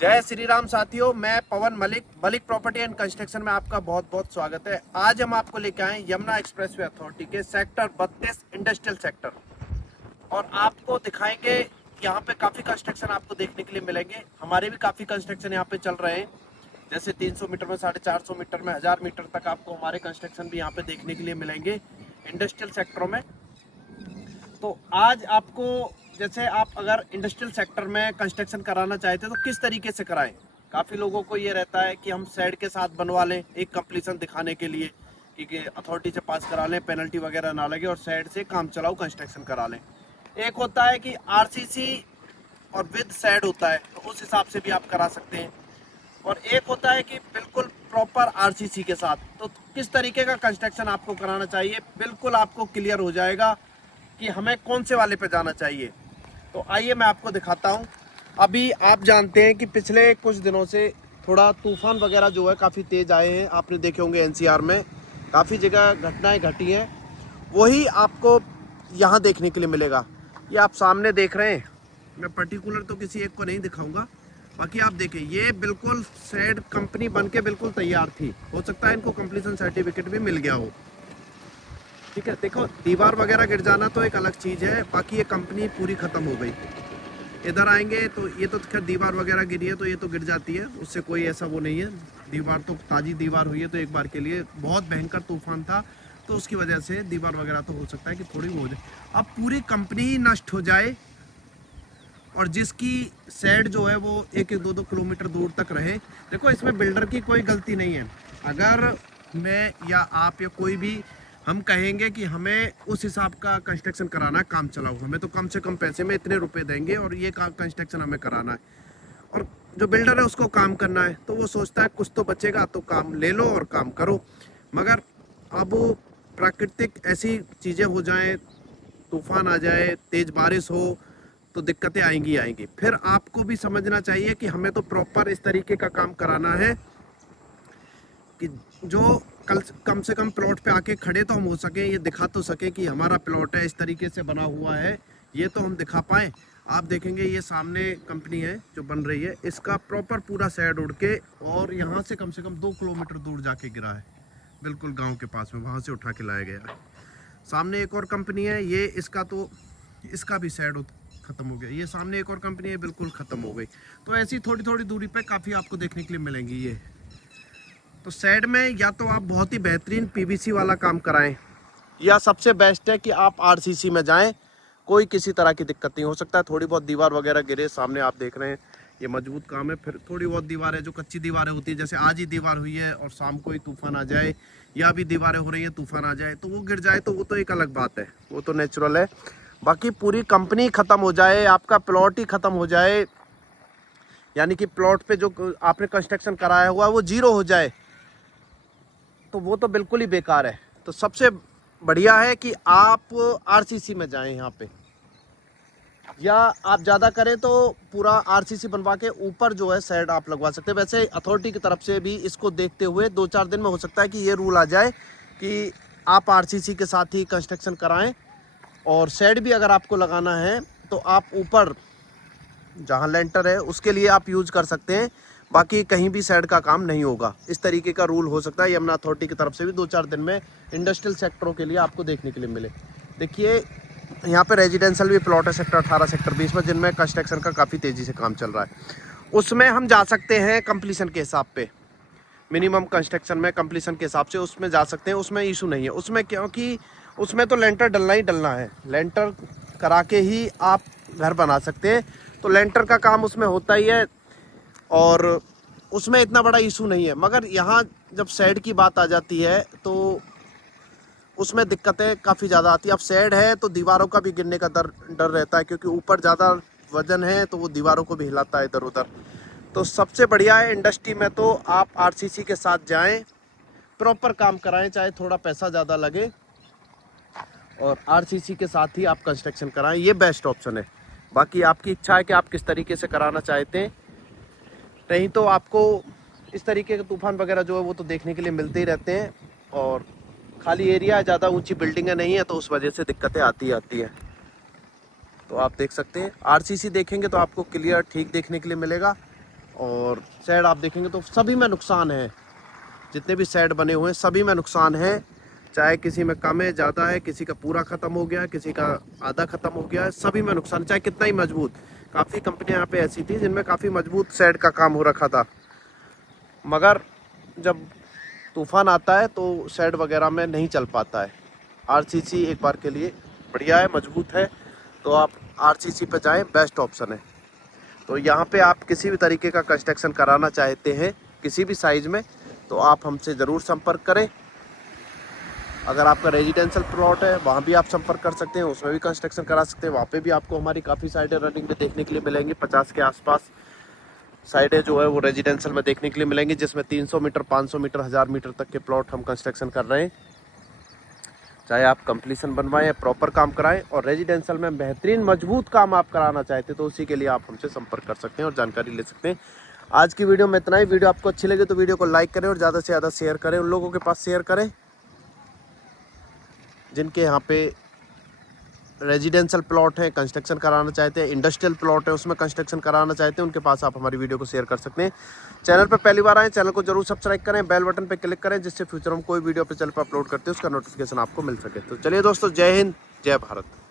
जय श्री राम साथियों, मैं Pawan Malik Malik property and construction में आपका बहुत बहुत स्वागत है। आज हम आपको लेके आए यमुना एक्सप्रेसवे अथॉरिटी के सेक्टर 32 इंडस्ट्रियल सेक्टर और आपको दिखाएंगे। यहाँ पे काफ़ी कंस्ट्रक्शन आपको देखने के लिए मिलेंगे। हमारे भी काफ़ी कंस्ट्रक्शन यहाँ पे चल रहे हैं, जैसे 300 मीटर में, 450 मीटर में, 1000 मीटर तक आपको हमारे कंस्ट्रक्शन भी यहाँ पे देखने के लिए मिलेंगे इंडस्ट्रियल सेक्टरों में। तो आज आपको, जैसे आप अगर इंडस्ट्रियल सेक्टर में कंस्ट्रक्शन कराना चाहते हैं तो किस तरीके से कराएं। काफ़ी लोगों को ये रहता है कि हम शेड के साथ बनवा लें एक कंप्लीशन दिखाने के लिए कि अथॉरिटी से पास करा लें, पेनल्टी वगैरह ना लगे और शेड से काम चलाओ कंस्ट्रक्शन करा लें। एक होता है कि आरसीसी और विद शेड होता है, तो उस हिसाब से भी आप करा सकते हैं। और एक होता है कि बिल्कुल प्रॉपर आरसीसी के साथ। तो किस तरीके का कंस्ट्रक्शन आपको कराना चाहिए, बिल्कुल आपको क्लियर हो जाएगा कि हमें कौन से वाले पे जाना चाहिए। तो आइए मैं आपको दिखाता हूँ। अभी आप जानते हैं कि पिछले कुछ दिनों से थोड़ा तूफान वगैरह जो है काफ़ी तेज़ आए हैं। आपने देखे होंगे एनसीआर में काफ़ी जगह घटनाएं घटी हैं, वही आपको यहाँ देखने के लिए मिलेगा। ये आप सामने देख रहे हैं, मैं पर्टिकुलर तो किसी एक को नहीं दिखाऊंगा, बाकी आप देखें ये बिल्कुल शेड कंपनी बन के बिल्कुल तैयार थी। हो सकता है इनको कंप्लीशन सर्टिफिकेट भी मिल गया हो। ठीक है, देखो दीवार वगैरह गिर जाना तो एक अलग चीज़ है, बाकी ये कंपनी पूरी ख़त्म हो गई। इधर आएंगे तो ये तो खैर दीवार वगैरह गिरी है तो ये तो गिर जाती है, उससे कोई ऐसा वो नहीं है। दीवार तो ताज़ी दीवार हुई है, तो एक बार के लिए बहुत भयंकर तूफान था तो उसकी वजह से दीवार वगैरह तो हो सकता है कि थोड़ी वो हो जाए। अब पूरी कंपनी ही नष्ट हो जाए और जिसकी शेड जो है वो 1-2 किलोमीटर दूर तक रहे। देखो इसमें बिल्डर की कोई गलती नहीं है। अगर मैं या आप या कोई भी हम कहेंगे कि हमें उस हिसाब का कंस्ट्रक्शन कराना है, काम चलाओ, हमें तो कम से कम पैसे में इतने रुपए देंगे और ये कंस्ट्रक्शन हमें कराना है, और जो बिल्डर है उसको काम करना है, तो वो सोचता है कुछ तो बचेगा तो काम ले लो और काम करो। मगर अब प्राकृतिक ऐसी चीज़ें हो जाएं, तूफान आ जाए, तेज़ बारिश हो, तो दिक्कतें आएंगी आएंगी। फिर आपको भी समझना चाहिए कि हमें तो प्रॉपर इस तरीके का काम कराना है कि जो कल कम से कम प्लॉट पे आके खड़े तो हम हो सके, ये दिखा तो सके कि हमारा प्लॉट है, इस तरीके से बना हुआ है, ये तो हम दिखा पाएँ। आप देखेंगे ये सामने कंपनी है जो बन रही है, इसका प्रॉपर पूरा शेड उड़ के और यहाँ से कम 2 किलोमीटर दूर जाके गिरा है, बिल्कुल गांव के पास में, वहाँ से उठा के लाया गया है। सामने एक और कंपनी है, ये इसका तो इसका भी शेड खत्म हो गया। ये सामने एक और कंपनी है, बिल्कुल खत्म हो गई। तो ऐसी थोड़ी थोड़ी दूरी पे काफ़ी आपको देखने के लिए मिलेंगी ये। तो शेड में या तो आप बहुत ही बेहतरीन पीवीसी वाला काम कराएं, या सबसे बेस्ट है कि आप आरसीसी में जाएं। कोई किसी तरह की दिक्कत नहीं। हो सकता है थोड़ी बहुत दीवार वगैरह गिरे, सामने आप देख रहे हैं ये मजबूत काम है। फिर थोड़ी बहुत दीवार है जो कच्ची दीवारें होती है, जैसे आज ही दीवार हुई है और शाम को ही तूफान आ जाए, या भी दीवारें हो रही है तूफान आ जाए तो वो गिर जाए, तो वो तो एक अलग बात है, वो तो नेचुरल है। बाकी पूरी कंपनी ख़त्म हो जाए, आपका प्लॉट ही ख़त्म हो जाए, यानी कि प्लॉट पे जो आपने कंस्ट्रक्शन कराया हुआ है वो जीरो हो जाए, तो वो तो बिल्कुल ही बेकार है। तो सबसे बढ़िया है कि आप आरसीसी में जाएं यहाँ पे, या आप ज़्यादा करें तो पूरा आरसीसी बनवा के ऊपर जो है शेड आप लगवा सकते हैं। वैसे अथॉरिटी की तरफ से भी इसको देखते हुए 2-4 दिन में हो सकता है कि ये रूल आ जाए कि आप आरसीसी के साथ ही कंस्ट्रक्शन कराएं, और शेड भी अगर आपको लगाना है तो आप ऊपर जहाँ लेंटर है उसके लिए आप यूज कर सकते हैं, बाकी कहीं भी शेड का काम नहीं होगा। इस तरीके का रूल हो सकता है यमुना अथॉरिटी की तरफ से भी 2-4 दिन में इंडस्ट्रियल सेक्टरों के लिए आपको देखने के लिए मिले। देखिए यहाँ पे रेजिडेंशियल भी प्लॉट है सेक्टर 18, सेक्टर 20 में, जिनमें कंस्ट्रक्शन का काफ़ी तेज़ी से काम चल रहा है। उसमें हम जा सकते हैं कंप्लीशन के हिसाब पे, मिनिमम कंस्ट्रक्शन में कंप्लीशन के हिसाब से उसमें जा सकते हैं, उसमें इशू नहीं है उसमें, क्योंकि उसमें तो लेंटर डलना ही डलना है। लेंटर करा के ही आप घर बना सकते हैं, तो लेंटर का काम उसमें होता ही है और उसमें इतना बड़ा इशू नहीं है। मगर यहाँ जब शेड की बात आ जाती है तो उसमें दिक्कतें काफ़ी ज़्यादा आती है। अब शेड है तो दीवारों का भी गिरने का डर रहता है, क्योंकि ऊपर ज़्यादा वजन है तो वो दीवारों को भी हिलाता है इधर उधर। तो सबसे बढ़िया है इंडस्ट्री में तो आप आरसीसी के साथ जाएं, प्रॉपर काम कराएं, चाहे थोड़ा पैसा ज़्यादा लगे, और आरसीसी के साथ ही आप कंस्ट्रक्शन कराएं, ये बेस्ट ऑप्शन है। बाकी आपकी इच्छा है कि आप किस तरीके से कराना चाहते हैं। नहीं तो आपको इस तरीके के तूफान वगैरह जो है वो तो देखने के लिए मिलते ही रहते हैं, और खाली एरिया है, ज़्यादा ऊंची बिल्डिंगें नहीं है, तो उस वजह से दिक्कतें आती हैं। तो आप देख सकते हैं आरसीसी देखेंगे तो आपको क्लियर ठीक देखने के लिए मिलेगा। और शेड आप देखेंगे तो सभी में नुकसान है। जितने भी शेड बने हुए हैं सभी में नुकसान है, चाहे किसी में कम है ज़्यादा है, किसी का पूरा ख़त्म हो गया, किसी का आधा ख़त्म हो गया है, सभी में नुकसान है, चाहे कितना ही मजबूत। काफ़ी कंपनियां यहाँ पे ऐसी थी जिनमें काफ़ी मजबूत शेड का काम हो रखा था, मगर जब तूफान आता है तो शेड वगैरह में नहीं चल पाता है। आरसीसी एक बार के लिए बढ़िया है, मजबूत है, तो आप आरसीसी पे जाएं, बेस्ट ऑप्शन है। तो यहाँ पे आप किसी भी तरीके का कंस्ट्रक्शन कराना चाहते हैं किसी भी साइज़ में, तो आप हमसे ज़रूर संपर्क करें। अगर आपका रेजिडेंशियल प्लॉट है वहाँ भी आप संपर्क कर सकते हैं, उसमें भी कंस्ट्रक्शन करा सकते हैं। वहाँ पे भी आपको हमारी काफ़ी साइडें रनिंग में देखने के लिए मिलेंगी। 50 के आसपास साइडें जो है वो रेजिडेंशियल में देखने के लिए मिलेंगी, जिसमें 300 मीटर, 500 मीटर, 1000 मीटर तक के प्लॉट हम कंस्ट्रक्शन कर रहे हैं। चाहे आप कंप्लीसन बनवाएं या प्रॉपर काम कराएं, और रेजिडेंशियल में बेहतरीन मजबूत काम आप कराना चाहते हैं तो उसी के लिए आप हमसे संपर्क कर सकते हैं और जानकारी ले सकते हैं। आज की वीडियो में इतना ही। वीडियो आपको अच्छी लगी तो वीडियो को लाइक करें और ज़्यादा से ज़्यादा शेयर करें, उन लोगों के पास शेयर करें जिनके यहाँ पे रेजिडेंशियल प्लॉट है, कंस्ट्रक्शन कराना चाहते हैं, इंडस्ट्रियल प्लॉट है उसमें कंस्ट्रक्शन कराना चाहते हैं, उनके पास आप हमारी वीडियो को शेयर कर सकते हैं। चैनल पर पहली बार आए, चैनल को जरूर सब्सक्राइब करें, बेल बटन पर क्लिक करें, जिससे फ्यूचर में कोई वीडियो पे चैनल पर अपलोड करते हैं उसका नोटिफिकेशन आपको मिल सके। तो चलिए दोस्तों, जय हिंद, जय भारत।